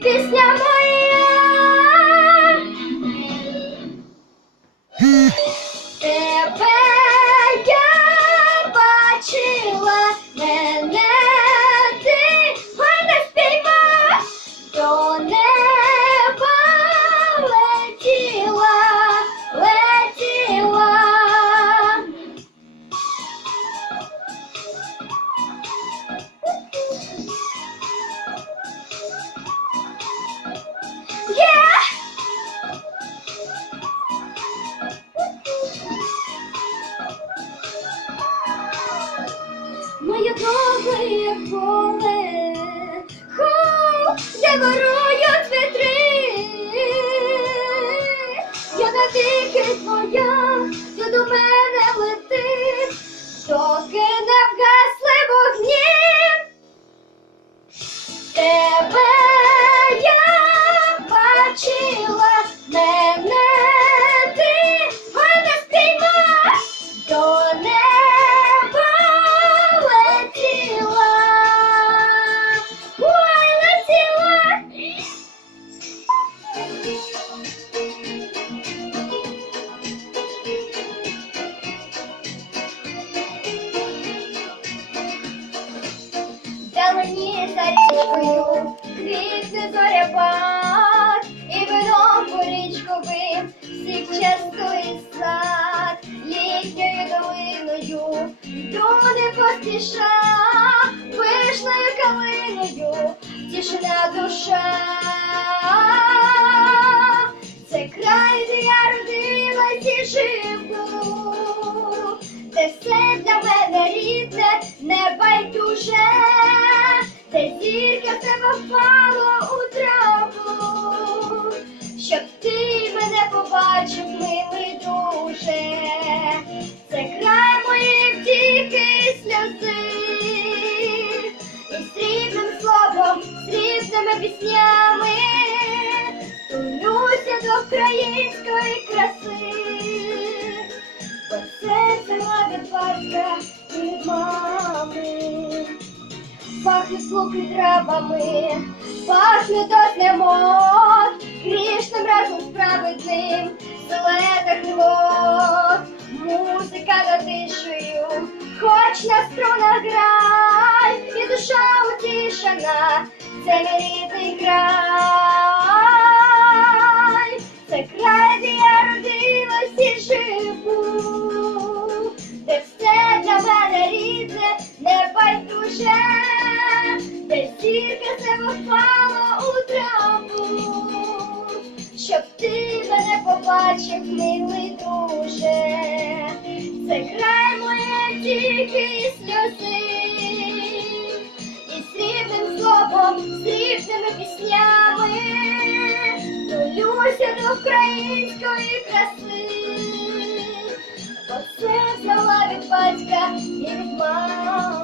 Пісня моє нове поле, Хо, я горою вітри, я навіки твоя, я до мене. уже, де зірка в тебе впала у траву, щоб ти мене побачив, милий дуже, це край моїх втіхи сльози, і срібним словом, срібними піснями, тулюся до української краси, бо це сама від батька. слухи травами, пахне доснемо грішним разом справедним, злета крило, музика натишею, хоч на струнах грай, і душа утішена, це мій рідний край. Попала у траву, щоб ти мене побачив, милий друже, це край моє тільки сльози, і срібним словом, срібними піснями, долюся до української краси, бо це взяла від батька і від мами.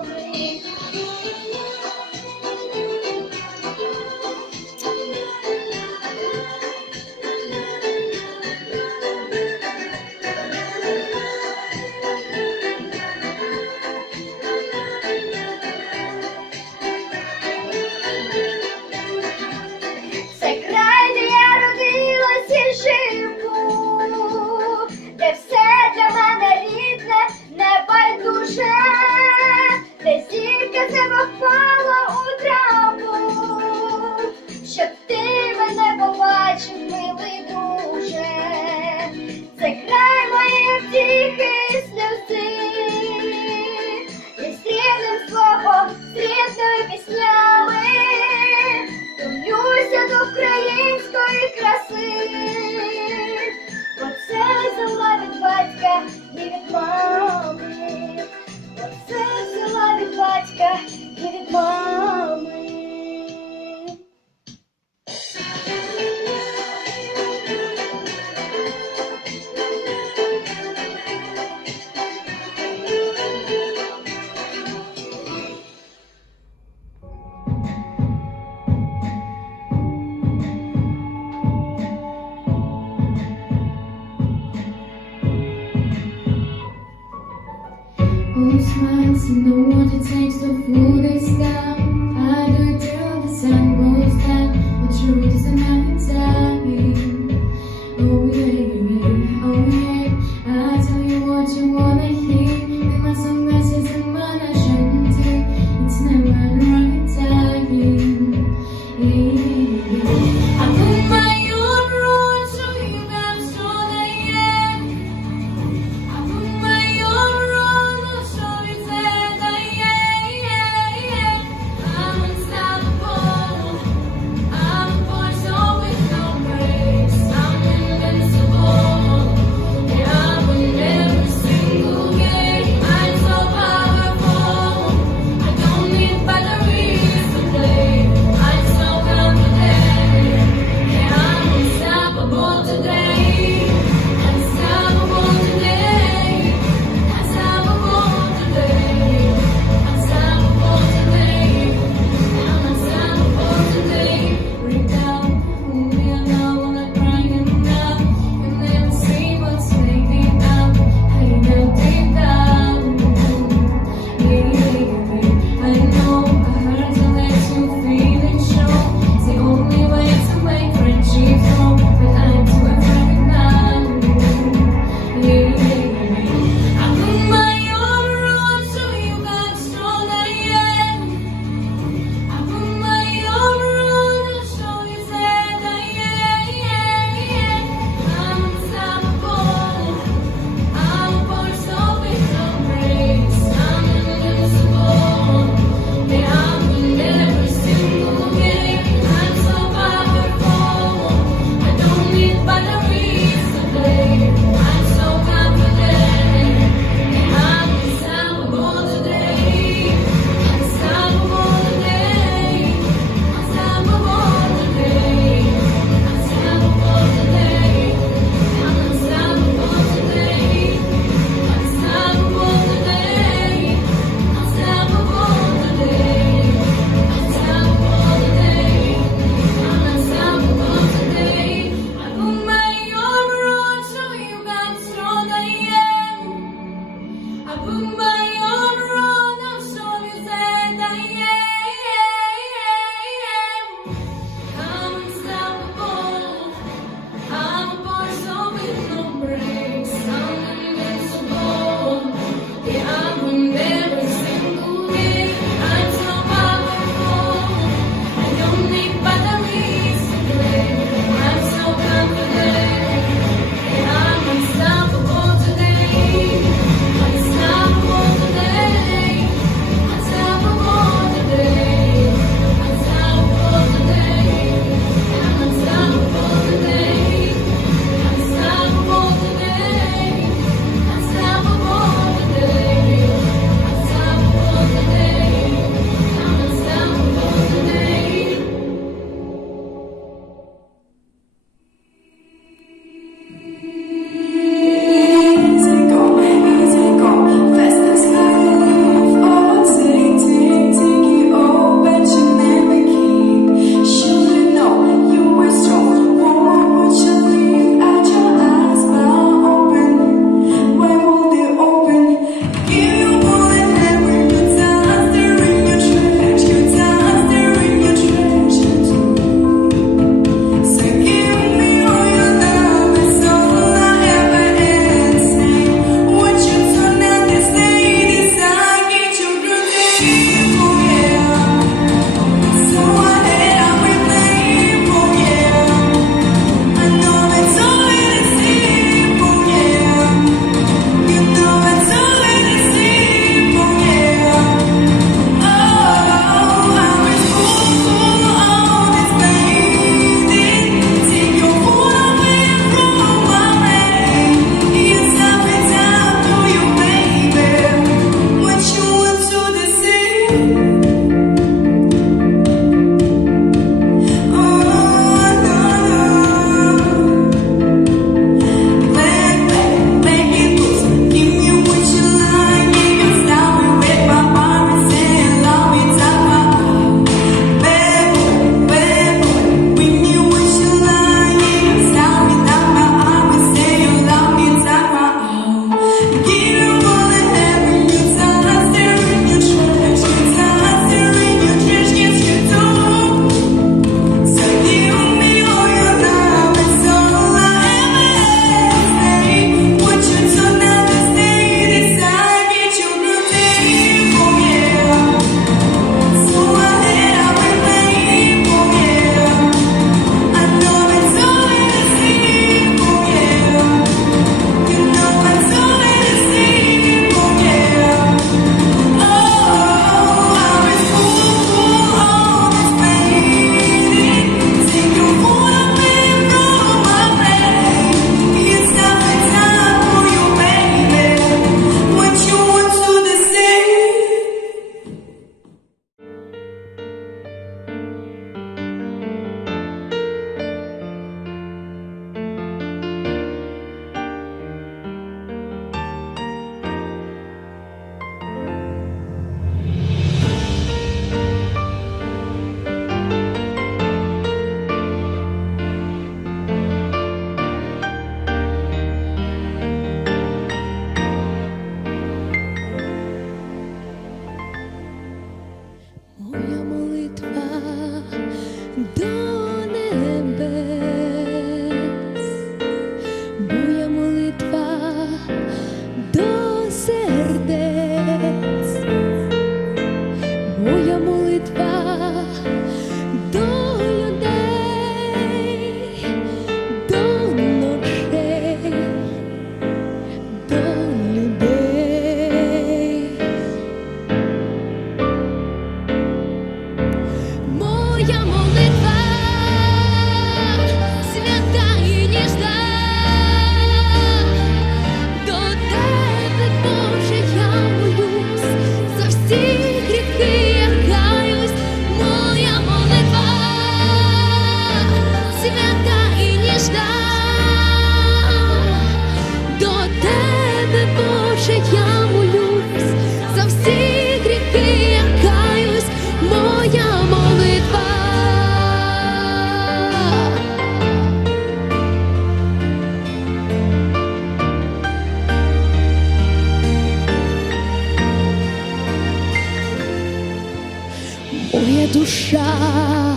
Душа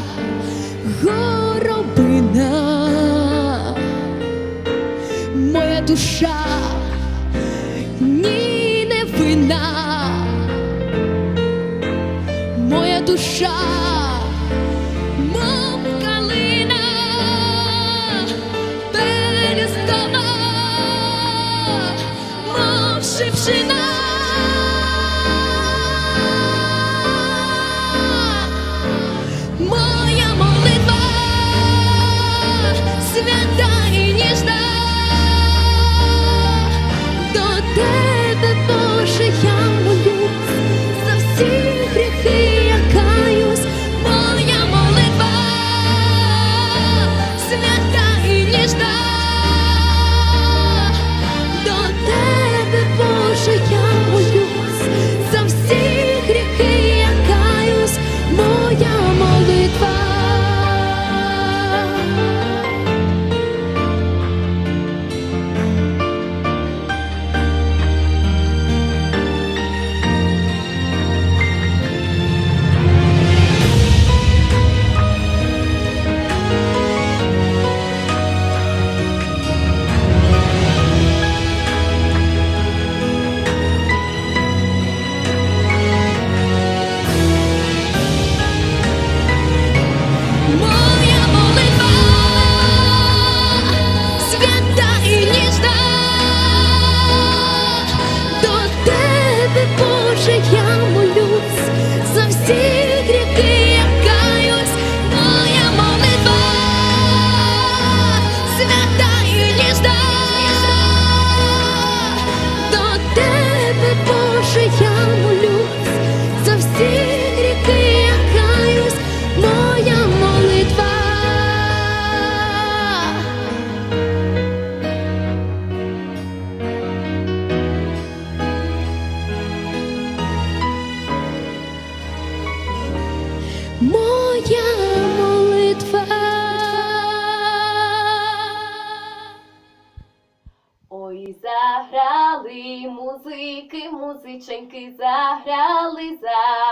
горобина, моя душа не вина, моя душа,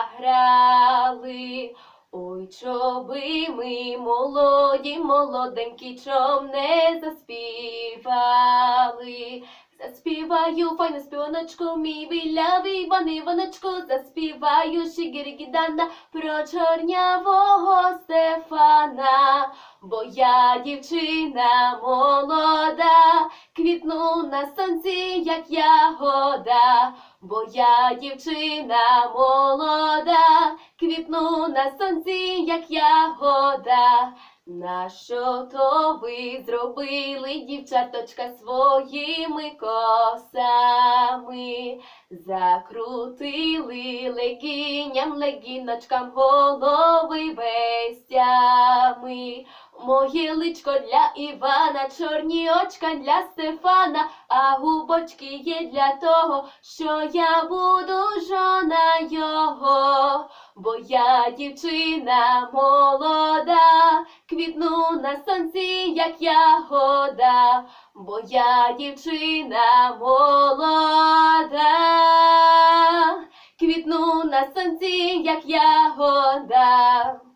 заграли. Ой, чоби ми молоді, молоденькі, чом не заспівали. Заспіваю файну співаночку, мій білявий Іван Іваночку, заспіваю шигіргідана про чорнявого Стефана, бо я дівчина молода, квітну на сонці, як ягода, бо я дівчина молода, квітну на сонці, як ягода. Нащо то ви зробили, дівчаточка, своїми косами? Закрутили легіням, легіночкам голови вестями. Моє личко для Івана, чорні очка для Стефана, а губочки є для того, що я буду жона його, бо я дівчина молода, квітну на сонці, як ягода, бо я дівчина молода, квітну на сонці, як ягода.